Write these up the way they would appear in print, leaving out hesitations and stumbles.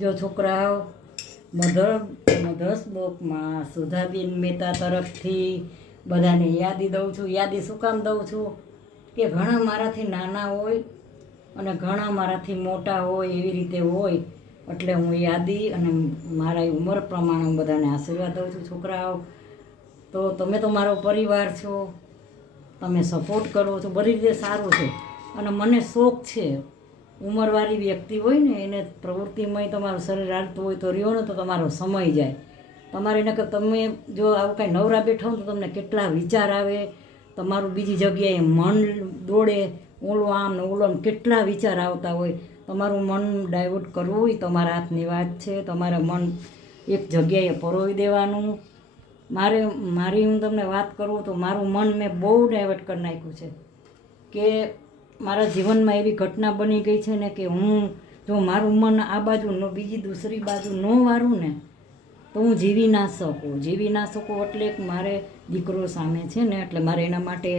જો છોકરાઓ મધર્સ બ્લોકમાં સુધાબેન મહેતા તરફથી બધાને યાદી દઉં છું. યાદી શું કામ દઉં છું કે ઘણા મારાથી નાના હોય અને ઘણા મારાથી મોટા હોય, એવી રીતે હોય, એટલે હું યાદી અને મારા ઉંમર પ્રમાણે હું બધાને આશીર્વાદ દઉં છું. છોકરાઓ, તો તમે તો મારો પરિવાર છો, તમે સપોર્ટ કરો છો, બધી રીતે સારું છે. અને મને શોખ છે, ઉંમરવાળી વ્યક્તિ હોય ને એને પ્રવૃત્તિમાં તમારું શરીર હાલતું હોય તો રહ્યો ને તો તમારો સમય જાય. તમારે એને કે તમે જો આવું કાંઈ નવરા બેઠા હો તો તમને કેટલા વિચાર આવે, તમારું બીજી જગ્યાએ મન દોડે, ઓલો આમ ને ઓલો કેટલા વિચાર આવતા હોય. તમારું મન ડાયવર્ટ કરવું હોય તમારા હાથની વાત છે. તમારે મન એક જગ્યાએ પરોવી દેવાનું. મારી હું તમને વાત કરું તો મારું મન મેં બહુ ડાયવર્ટ કરી નાખ્યું છે કે મારા જીવનમાં એવી ઘટના બની ગઈ છે ને કે હું જો મારું મન આ બાજુ ન બીજી દૂસરી બાજુ ન વારું ને તો હું જીવી ના શકું. એટલે મારે દીકરો સામે છે ને, એટલે મારે એના માટે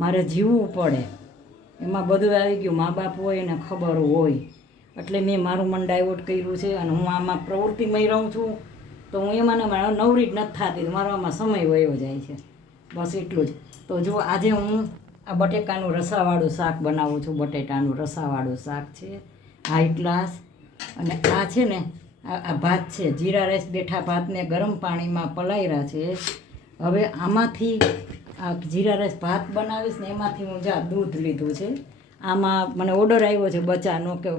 મારે જીવવું પડે. એમાં બધું આવી ગયું, મા બાપ હોય એને ખબર હોય, એટલે મેં મારું મન ડાયવર્ટ કર્યું છે. અને હું આમાં પ્રવૃત્તિમય રહું છું તો હું એમાં નવરી જ નથી થતી, મારો આમાં સમય વયો જાય છે. બસ એટલું જ. તો જો આજે હું આ બટેકાનું રસાવાળું શાક બનાવું છું. બટેટાનું રસાવાળું શાક છે, હાઈ ક્લાસ. અને આ છે ને આ ભાત છે, જીરા રાઈસ બેઠા ભાતને ગરમ પાણીમાં પલાળ્યા છે. હવે આમાંથી આ જીરા રાઈસ ભાત બનાવીશ ને એમાંથી હું દૂધ લીધું છે. આમાં મને ઓર્ડર આવ્યો છે બચાનો કે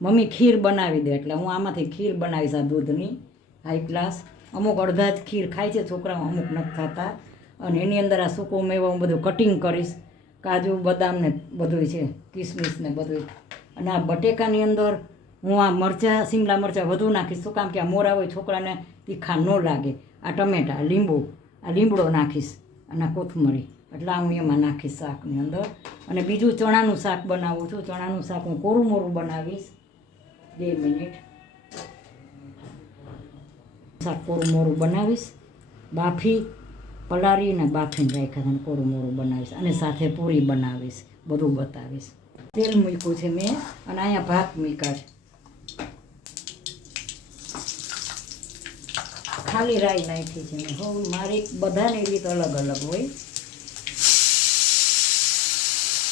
મમ્મી ખીર બનાવી દે, એટલે હું આમાંથી ખીર બનાવીશ આ દૂધની, હાઈ ક્લાસ. અમુક અડધા જ ખીર ખાય છે છોકરાઓ, અમુક નથી ખાતા. અને એની અંદર આ સૂકો મેવો હું બધું કટિંગ કરીશ, કાજુ બદામ ને બધું છે, કિસમિસ ને બધું. અને આ બટેકાની અંદર હું આ મરચાં, શિમલા મરચાં વધુ નાખીશ. શું કામ કે આ મોરા હોય છોકરાને તીખા ન લાગે. આ ટમેટાં, લીમડો નાખીશ અને કોથમરી, એટલે હું એમાં નાખીશ શાકની અંદર. અને બીજું ચણાનું શાક બનાવું છું. ચણાનું શાક હું કોરું મોરું બનાવીશ. 2 મિનિટ. શાક કોરું મોરું બનાવીશ, પલાળીને બાફીને રાખ્યા હતા, કોરું મોરું બનાવીશ. અને સાથે પૂરી બનાવીશ, બધું બતાવીશ. તેલ મૂક્યું છે મેં અને અહીંયા ભાત મૂક્યા છે. ખાલી રાઈ નાખી છે મેં. મારી બધાની રીત અલગ અલગ હોય.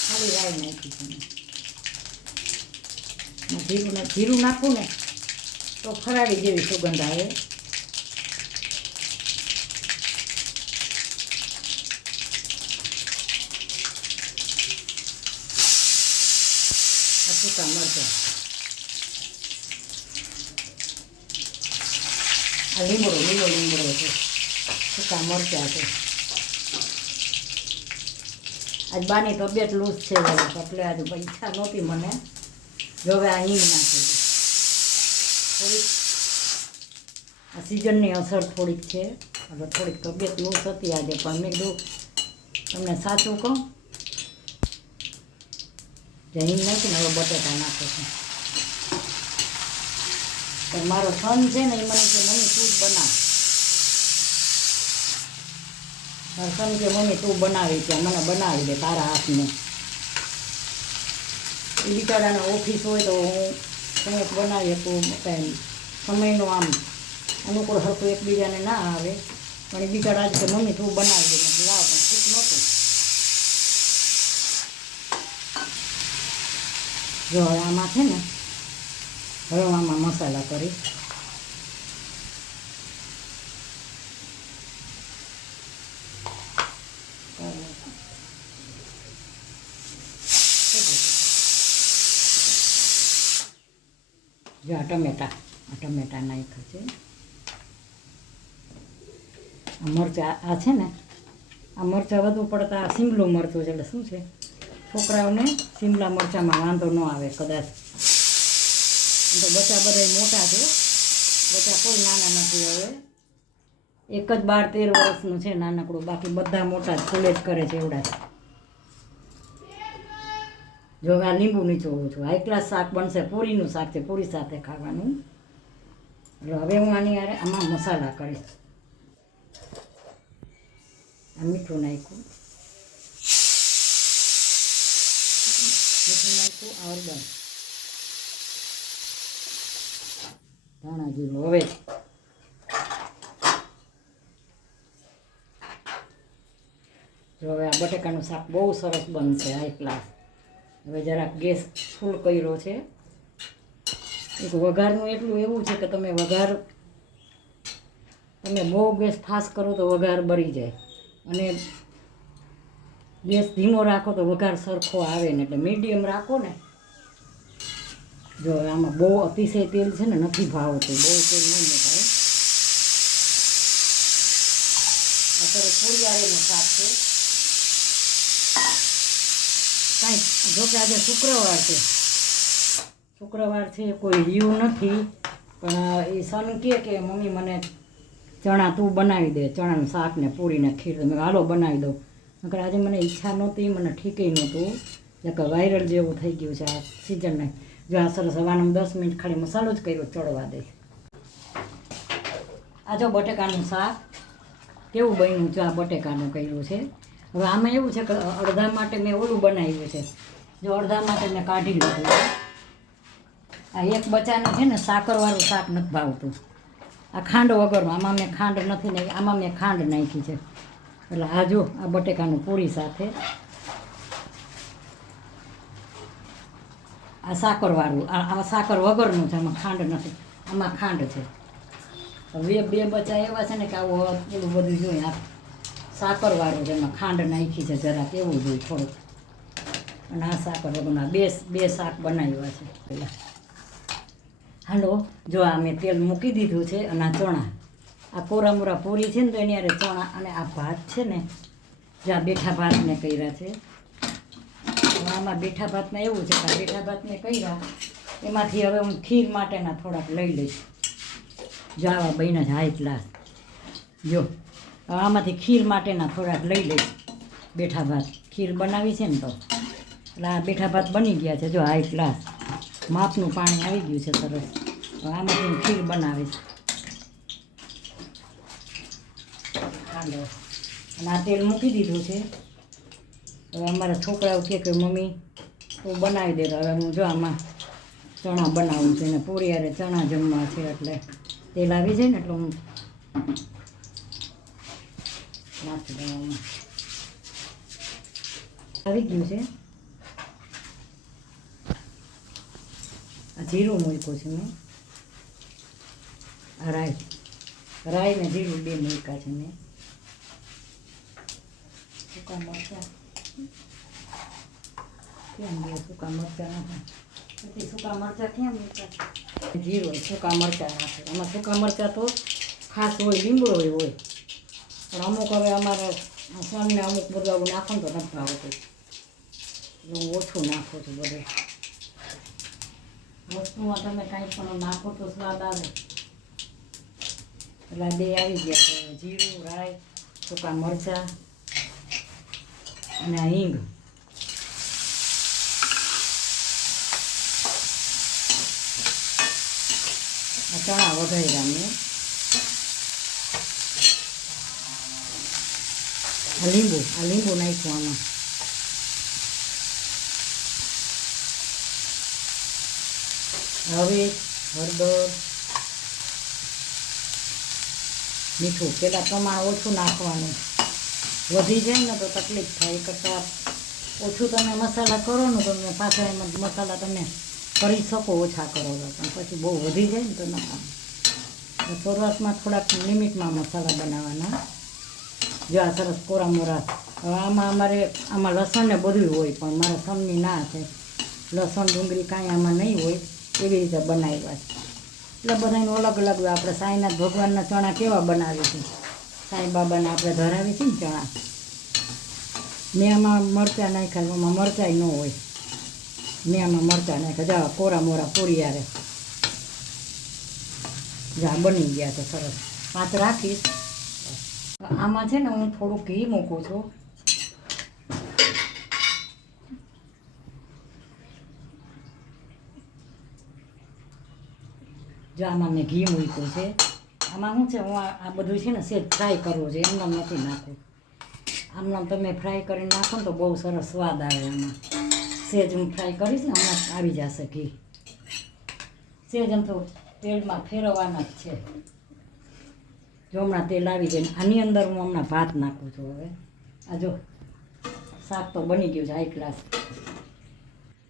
ખાલી રાઈ નાખી છે મેં. જીરું નાખું ને તો ફરાળી જેવી સુગંધ આવે. સૂકા મરચાં, આ લીમડો છે, સૂકા મરચાં છે. આજ બાની તબિયત લૂઝ છે એટલે આજે ઈચ્છા નહોતી મને. જો હવે આ હિંગ નાખી દઉં થોડીક. આ સિઝનની અસર થોડીક છે એટલે થોડીક તબિયત લૂઝ હતી આજે, પણ મેં કીધું તમને સાચું કહું, હિંગ નાખીને હવે બટેટા નાખે છે. પણ મારો સન છે ને એ મને કે મમ્મી તું જ બનાવ. મારો સન કે મમ્મી તું બનાવી છે, મને બનાવી દે તારા હાથને. એ બિચારાને ઓફિસ હોય તો હું કંઈક બનાવી શકું, કાંઈ સમયનો આમ અનુકૂળ હતું એકબીજાને ના આવે. પણ એ બિચારા આજે કે મમ્મી તું બનાવી દે, લાવ, પણ ઠીક નહોતું. જો હવે આમાં છે ને, હવે આમાં મસાલા કરીશ. જો આ ટમેટા નાખ્યા છે. આ મરચાં આ છે ને, આ મરચાં વધુ પડતા શિમલું મરચું છે, એટલે શું છે છોકરાઓને શિમલા મરચાંમાં વાંધો ન આવે કદાચ. તો બચ્ચા બધા મોટા છે, બચ્ચા કોઈ નાના નથી. હવે એક જ 12-13 વર્ષનું છે નાનકડું, બાકી બધા મોટા જ ફૂલે જ કરે છે એવડા. જો હવે આ લીંબુ નીચોવું છું. હાઈ ક્લાસ શાક બનશે, પૂરીનું શાક છે, પૂરી સાથે ખાવાનું. એટલે હવે હું આમાં મસાલા કરીશ. આ મીઠું નાખ્યું, હળદર, ધાણા જીરું હવે જો હવે આ બટેકાનું શાક બહુ સરસ બનશે હાઈ ક્લાસ. હવે જરાક ગેસ ફૂલ કર્યો છે. એક વઘારનું એટલું એવું છે કે તમે બહુ ગેસ ફાસ્ટ કરો તો વઘાર બળી જાય અને ગેસ ધીમો રાખો તો વઘાર સરખો આવે ને. એટલે મીડિયમ રાખો ને. જો આમાં બહુ અતિશય તેલ છે ને નથી ભાવતું, બહુ તેલ ન થાય. આ સરસ ફુરિયાળીનું શાક છે. કાંઈ જોકે આજે શુક્રવાર છે કોઈ રીયું નથી, પણ એ સન કે મમ્મી મને ચણા તું બનાવી દે, ચણાનું શાક ને પૂરીને ખીર. મેં હાલો બનાવી દઉં. નકર આજે મને ઈચ્છા નહોતી, મને ઠીકે નહોતું. કે વાયરલ જેવું થઈ ગયું છે આ સિઝનને. જો આ સરસ હવાનું 10 મિનિટ ખાલી મસાલો જ કર્યો ચડવા દે. આ જો બટેકાનું શાક કેવું બન્યું છે. આ બટેકાનું કર્યું છે. હવે આમાં એવું છે કે અડધા માટે મેં ઓલું બનાવ્યું છે. જો અડધા માટે મેં કાઢી લીધું છે. આ એક બચાને છે ને સાકરવાળું શાક નથી ભાવતું. આ ખાંડ વગરનું. આમાં મેં ખાંડ નથી નાખી, આમાં મેં ખાંડ નાખી છે. એટલે આ જો આ બટેકાનું પૂરી સાથે આ સાકરવાળું, આ સાકર વગરનું છે. આમાં ખાંડ નથી, આમાં ખાંડ છે. હવે બે બચા એવા છે ને કે આવું એવું બધું જોઈએ. આ સાકરવાળું છે, એમાં ખાંડ નાખી છે જરાક, એવું જોઈએ થોડુંક. અને આ સાકર વગરના બે શાક બનાવ્યા છે પહેલાં. હાલો જો આ મેં તેલ મૂકી દીધું છે. અને આ ચણા, આ કોરામોરા પૂરી છે ને તો એની અરે ચણા અને આ ભાત છે ને, જ્યાં બેઠા ભાત મેં કર્યા છે. આમાં બેઠા ભાતમાં એવું છે કે આ બેઠા ભાત મેં કર્યા એમાંથી હવે હું ખીર માટેના થોડાક લઈ લઈશ. જો આવા બન્યા છે હાઈ ક્લાસ. જો આમાંથી ખીર માટેના થોડાક લઈ લઈશ. બેઠા ભાત ખીર બનાવી છે ને તો એટલે આ બેઠા ભાત બની ગયા છે. જો હાઈ ક્લાસ માપનું પાણી આવી ગયું છે સરસ. આમાંથી હું ખીર બનાવીશ. હાલો અને આ તેલ મૂકી દીધું છે. હવે અમારા છોકરાઓ કે મમ્મી તું બનાવી દે. હવે હું જો આમાં ચણા બનાવું છું ને પૂરી યારે ચણા જમવા છે એટલે તેલ આવી જાય ને એટલે હું નાખી દઉં. આમાં આવી ગયું છે. આ જીરું મૂક્યું છે મેં. આ રાઈ ને જીરું બે મૂક્યા છે મેં. સૂકા મરચાં કેમ બે સૂકા મરચાં નાખે પછી સૂકા મરચાં કેમ મૂક્યા? જીરું સૂકા મરચાં નાખે. આમાં સૂકા મરચાં તો ખાસ હોય, લીમડો હોય. પણ અમુક હવે અમારે સનને અમુક બધું આવું નાખો ને તો નથી ભાવતું. હું ઓછું નાખું છું. બધે વસ્તુમાં તમે કાંઈ પણ નાખો તો સ્વાદ આવે. એટલે બે આવી ગયા છે. જીરું, રાઈ, સૂકા મરચાં અને આ હિંગ. આ ચણા વઘાર્યા મેં. આ લીંબુ નાખ્યું આમાં. હવે હળદર, મીઠું. પહેલાં પ્રમાણ ઓછું નાખવાનું. વધી જાય ને તો તકલીફ થાય. એ કરતાં ઓછું તમે મસાલા કરો ને તો પાછા એમાં મસાલા તમે કરી શકો ઓછા કરો તો. પણ પછી બહુ વધી જાય ને તો ના. શરૂઆતમાં થોડાક લિમિટમાં મસાલા બનાવવાના. જો આ સરસ કોરા મોરા. હવે આમાં લસણ ને બધું હોય, પણ મારા સનની ના છે. લસણ ડુંગળી કાંઈ આમાં નહીં હોય. એવી રીતે બનાવ્યા છે. એટલે બધાનું અલગ અલગ. આપણે સાંઈનાથ ભગવાનના ચણા કેવા બનાવીશું, સાંઈ બાબાને આપણે ધરાવી છે ને ચણા. મેં આમાં મરચાં નાખ્યા, આમાં મરચાંય ન હોય. મેં આમાં મરચાં નાખ્યા. જાઓ કોરા મોરા પૂરી યારે જા બની ગયા છે સરસ. પાંચ રાખીશ. આમાં છે ને હું થોડું ઘી મૂકું છું. જો આમાં મેં ઘી મૂક્યું છે. આમાં શું છે, હું આ બધું છે ને સેજ ફ્રાય કરવું છે, એમને નથી નાખવું. આમને તમે ફ્રાય કરીને નાખો ને તો બહુ સરસ સ્વાદ આવે. આમાં સેજ હું ફ્રાય કરીશ ને હમણાં આવી જશે ઘી. સેજ આમ તો તેલમાં ફેરવવાના જ છે. જો હમણાં તેલ આવી જાય. આની અંદર હું હમણાં ભાત નાખું છું. હવે આ જો શાક તો બની ગયું છે હાઈ ક્લાસ.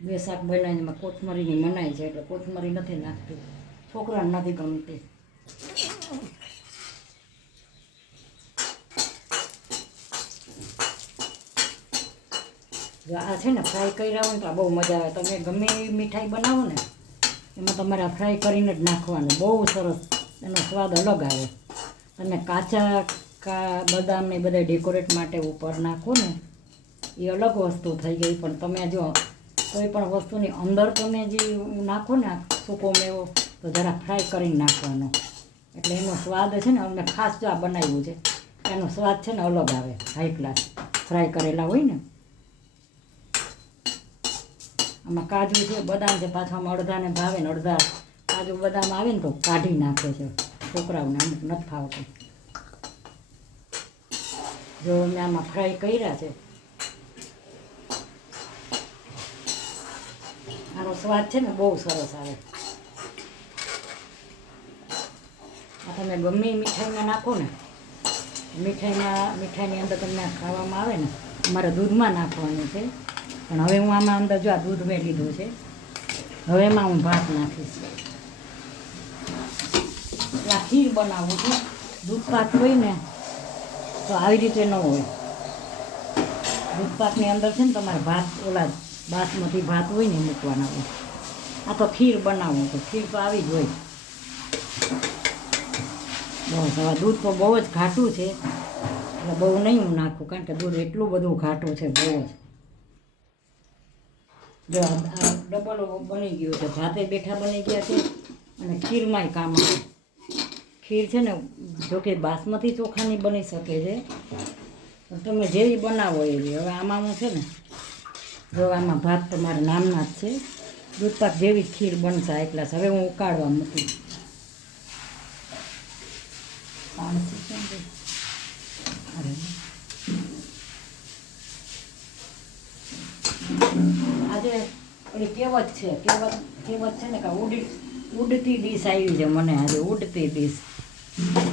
2 શાક બનાવીને એમાં કોથમરીની મનાઈ છે એટલે કોથમરી નથી નાખતી, છોકરાને નથી ગમતી. જો આ છે ને ફ્રાય કર્યા હોય ને તો બહુ મજા આવે. તમે ગમે એવી મીઠાઈ બનાવો ને એમાં તમારે આ ફ્રાય કરીને જ નાખવાનું, બહુ સરસ એનો સ્વાદ અલગ આવે. તમે કાચા બદામ ને બધા ડેકોરેટ માટે ઉપર નાખો ને એ અલગ વસ્તુ થઈ ગઈ, પણ તમે જો કોઈ પણ વસ્તુની અંદર તમે જે નાખો ને સૂકો મેવો તો જરા ફ્રાય કરીને નાખવાનો, એટલે એનો સ્વાદ છે ને અમને ખાસ જો આ બનાવ્યું છે એનો સ્વાદ છે ને અલગ આવે, હાઈ ક્લાસ ફ્રાય કરેલા હોય ને. આમાં કાજુ છે, બદામ છે, પાછા આમાં અડધાને ભાવે ને અડધા કાજુ બદામ આવે ને તો કાઢી નાખે છે છોકરાઓને, અમુક નથી ફાવતું. જો મેં આમાં ફ્રાય કર્યા છે, આનો સ્વાદ છે ને બહુ સરસ આવે. આ તમે ગમે મીઠાઈમાં નાખો ને, મીઠાઈની અંદર તમને ખાવામાં આવે ને, અમારે દૂધમાં નાખવાનું છે, પણ હવે હું આમાં અંદર જો આ દૂધ મેં લીધું છે, હવે એમાં હું ભાત નાખીશ. આ ખીર બનાવું છું. દૂધ પાક હોય ને તો આવી રીતે ન હોય. દૂધ પાકની અંદર છે ને તમારે ભાત ઓલા બાસમતી ભાત હોય ને મૂકવાના હોય. આ તો ખીર બનાવું તો ખીર તો આવી જ હોય. બસ હવે દૂધ તો બહુ જ ઘાટું છે એટલે બહુ નહીં હું નાખું, કારણ કે દૂધ એટલું બધું ઘાટું છે બહુ જ. જો આ ડબલ બની ગયું છે, ભાતે બેઠા બની ગયા છે અને ખીરમાંય કામ આવે. ખીર છે ને જોકે બાસમતી ચોખાની બની શકે છે, પણ તમે જેવી બનાવો એવી. હવે આમાં હું છે ને જો આમાં ભાત તમારા નામના જ છે, દૂધપાક જેવી જ ખીર બનશે એક ગ્લાસ. હવે હું ઉકાળવા મૂકી. આજે ઓલી કહેવત છે ને કે ઉડતી ડીશ આવી છે મને આજે, ઉડતી ડીશ.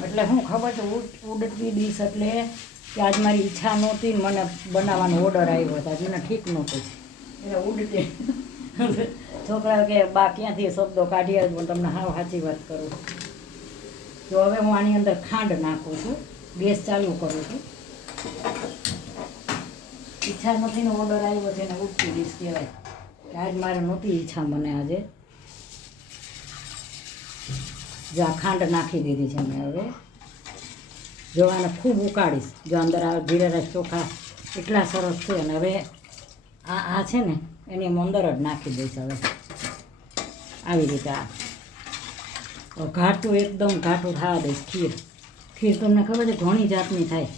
એટલે શું ખબર છે ઉડતી ડીશ એટલે કે આજ મારી ઈચ્છા નહોતી, મને બનાવવાનો ઓર્ડર આવ્યો હતો, હજુ ઠીક નહોતું એટલે ઉડતી. છોકરા કે બા ક્યાંથી શબ્દો કાઢી આવ્યો, પણ તમને હાવ સાચી વાત કરું. તો હવે હું આની અંદર ખાંડ નાખું છું, ગેસ ચાલુ કરું છું. ઈચ્છા નથી ને ઓર્ડર આવ્યો છે ને ઉડતી ડીશ કહેવાય કે આજ મારે નહોતી ઈચ્છા મને આજે. જો આ ખાંડ નાખી દીધી છે મેં. હવે જો આને ખૂબ ઉકાળીશ. જો અંદર આ જીરા રાઈસ ચોખા એટલા સરસ છે, અને હવે આ છે ને એની અંદર જ નાખી દઈશ. હવે આવી રીતે આ ઘાટું એકદમ ઘાટું થવા દઈશ. ખીર તમને ખબર છે ઘણી જાતની થાય,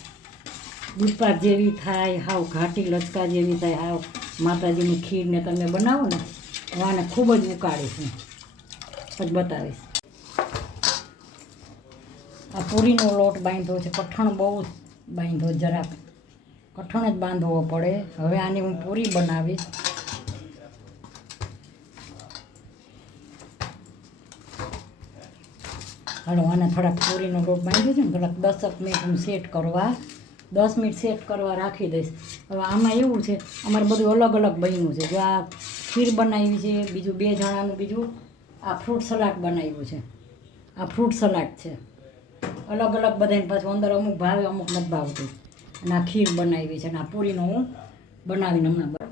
દૂધપાક જેવી થાય, હાવ ઘાટી લચકા જેવી થાય, હાવ માતાજીની ખીરને તમે બનાવો ને હું આને ખૂબ જ ઉકાળીશ, પછી બતાવીશ. આ પૂરીનો લોટ બાંધ્યો છે, કઠણ બહુ જ બાંધ્યો, જરાક કઠણ જ બાંધવો પડે. હવે આની હું પૂરી બનાવીશ. હાલો આને થોડાક પૂરીનો લોટ બાંધ્યો છે ને, થોડાક 10 મિનિટ હું સેટ કરવા 10 મિનિટ સેટ કરવા રાખી દઈશ. હવે આમાં એવું છે અમારે બધું અલગ અલગ બન્યું છે. જો આ ખીર બનાવી છે, બીજું 2 જણાનું બીજું આ ફ્રૂટ સલાડ બનાવ્યું છે. આ ફ્રૂટ સલાડ છે, અલગ અલગ બધાને પાછું અંદર અમુક ભાવે અમુક નથી ભાવતું. અને આ ખીર બનાવી છે, અને આ પૂરીનો હું બનાવીને હમણાં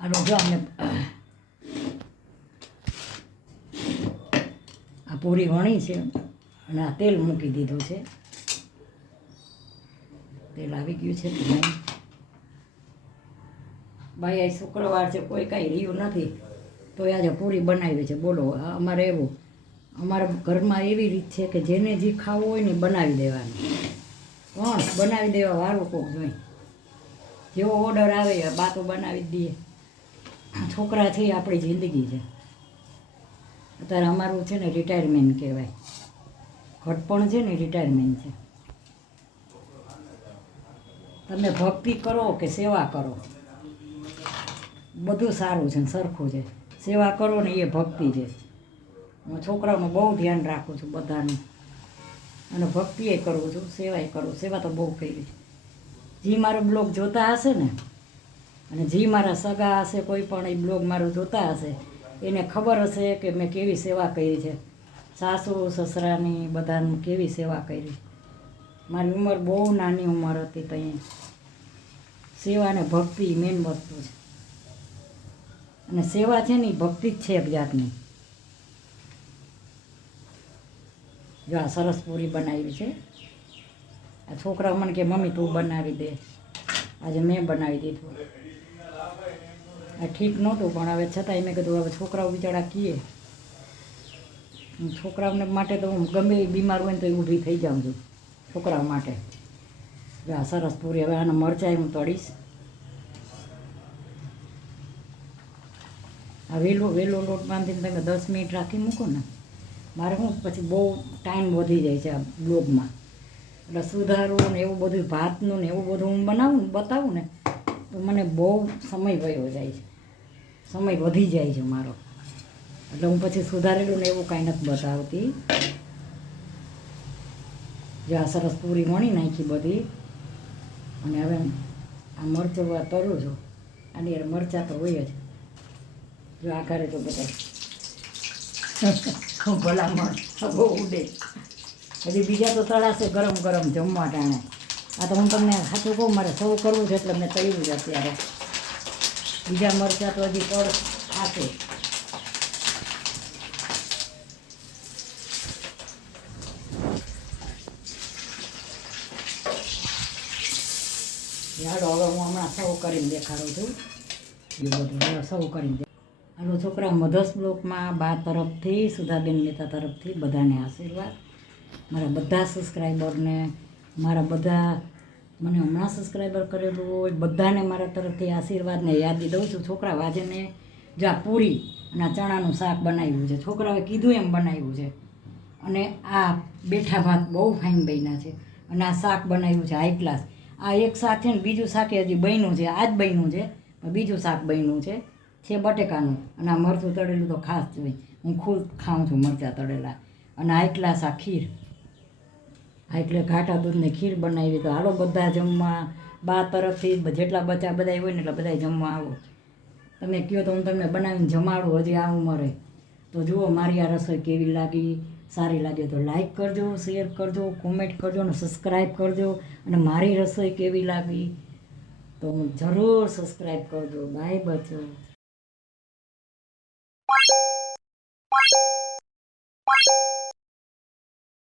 હાલો જો અમને આ પૂરી વણી છે અને આ તેલ મૂકી દીધું છે. તેલ આવી ગયું છે તો ભાઈ આ શુક્રવાર છે, કોઈ કાંઈ રહ્યું નથી તો આજે પૂરી બનાવી છે. બોલો અમારે એવું, અમારા ઘરમાં એવી રીત છે કે જેને જે ખાવું હોય ને બનાવી દેવાનું, પણ બનાવી દેવા વાળું કોક જોઈ. જેવો ઓર્ડર આવે બાતો બનાવી જ દઈએ. છોકરા છે એ આપણી જિંદગી છે. અત્યારે અમારું છે ને રિટાયરમેન્ટ કહેવાય, ઘટપણ છે ને રિટાયરમેન્ટ છે. તમે ભક્તિ કરો કે સેવા કરો બધું સારું છે ને સરખું છે. સેવા કરો ને એ ભક્તિ છે. હું છોકરાઓનું બહુ ધ્યાન રાખું છું બધાનું, અને ભક્તિએ કરું છું, સેવાય કરું. સેવા તો બહુ કરી છે. જે મારો બ્લોગ જોતા હશે ને, અને જે મારા સગા હશે, કોઈ પણ એ બ્લોગ મારું જોતા હશે, એને ખબર હશે કે મેં કેવી સેવા કરી છે. સાસુ સસરાની બધાની કેવી સેવા કરી. મારી ઉંમર બહુ નાની ઉંમર હતી, ત્યાં સેવા અને ભક્તિ મેન વસ્તુ છે. અને સેવા છે ને એ ભક્તિ જ છે એક જાતની. જો આ સરસ પૂરી બનાવી છે. આ છોકરાઓ મને કે મમ્મી તું બનાવી દે, આજે મેં બનાવી દીધું. આ ઠીક નહોતું, પણ હવે છતાંય મેં કીધું હવે છોકરાઓ બિચારા કીએ, છોકરાઓને માટે તો હું ગમે એ બીમાર હોય ને તો ઊભી થઈ જાઉં છું છોકરાઓ માટે. જો આ સરસ પૂરી, હવે આના મરચાં હું તળીશ. આ વેલો લોટ બાંધીને તમે 10 મિનિટ રાખી મૂકો ને, મારે શું પછી બહુ ટાઈમ વધી જાય છે આ બ્લોગમાં. એટલે સુધારું ને એવું બધું, ભાતનું ને એવું બધું હું બતાવું ને તો મને બહુ સમય વયો જાય છે, સમય વધી જાય છે મારો. એટલે હું પછી સુધારેલું ને એવું કાંઈ નથી બતાવતી. જો આ સરસ પૂરી વણી નાખી બધી, અને હવે આ મરચું તરું છું. આની યાર મરચાં તો હોય જ. જો આ કરે તો બધા ભલામણ બહુ ઉડે. હજી બીજા તો તળાશે ગરમ ગરમ જમવા ટાણે. આ તો હું તમને સાચું કહું, મારે સૌ કરવું છે એટલે મેં તળ્યું છે અત્યારે. બીજા મરચાં તો હજી તળ થશે. હાલો હવે હું હમણાં સૌ કરીને દેખાડું છું. એ બધું સૌ કરીને હાલો છોકરા, મધર્સ બ્લોકમાં બા તરફથી, સુધાબેન મહેતા તરફથી બધાને આશીર્વાદ. મારા બધા સબસ્ક્રાઈબરને, મારા બધા મને હમણાં સબસ્ક્રાઈબર કરેલું હોય બધાને મારા તરફથી આશીર્વાદને યાદી દઉં છું. છોકરા આજે મેં જા પૂરી અને આ ચણાનું શાક બનાવ્યું છે, છોકરાઓએ કીધું એમ બનાવ્યું છે. અને આ બેઠા ભાત બહુ ફાઇન બન્યા છે. અને આ શાક બનાવ્યું છે હાઈ ક્લાસ. આ એક શાક છે ને, બીજું શાક હજી બન્યું છે, આ જ બન્યું છે, બીજું શાક બન્યું છે બટેકાનું. અને આ મરચું તળેલું તો ખાસ જોઈ, હું ખુદ ખાઉં છું મરચાં તળેલા. અને હાઈ ક્લાસ આ ખીર, હા એટલે ઘાટા દૂધની ખીર બનાવી. તો હાલો બધા જમવા, બા તરફથી જેટલા બચ્ચા બધા હોય ને એટલા બધા જમવા આવો. તમે કહો તો હું તમને બનાવીને જમાડું હજી આ ઉંમરે. તો જુઓ મારી આ રસોઈ કેવી લાગી. સારી લાગે તો લાઈક કરજો, શેર કરજો, કોમેન્ટ કરજો અને સબસ્ક્રાઈબ કરજો. અને મારી રસોઈ કેવી લાગી તો જરૂર સબસ્ક્રાઈબ કરજો. બાય બચ્ચો.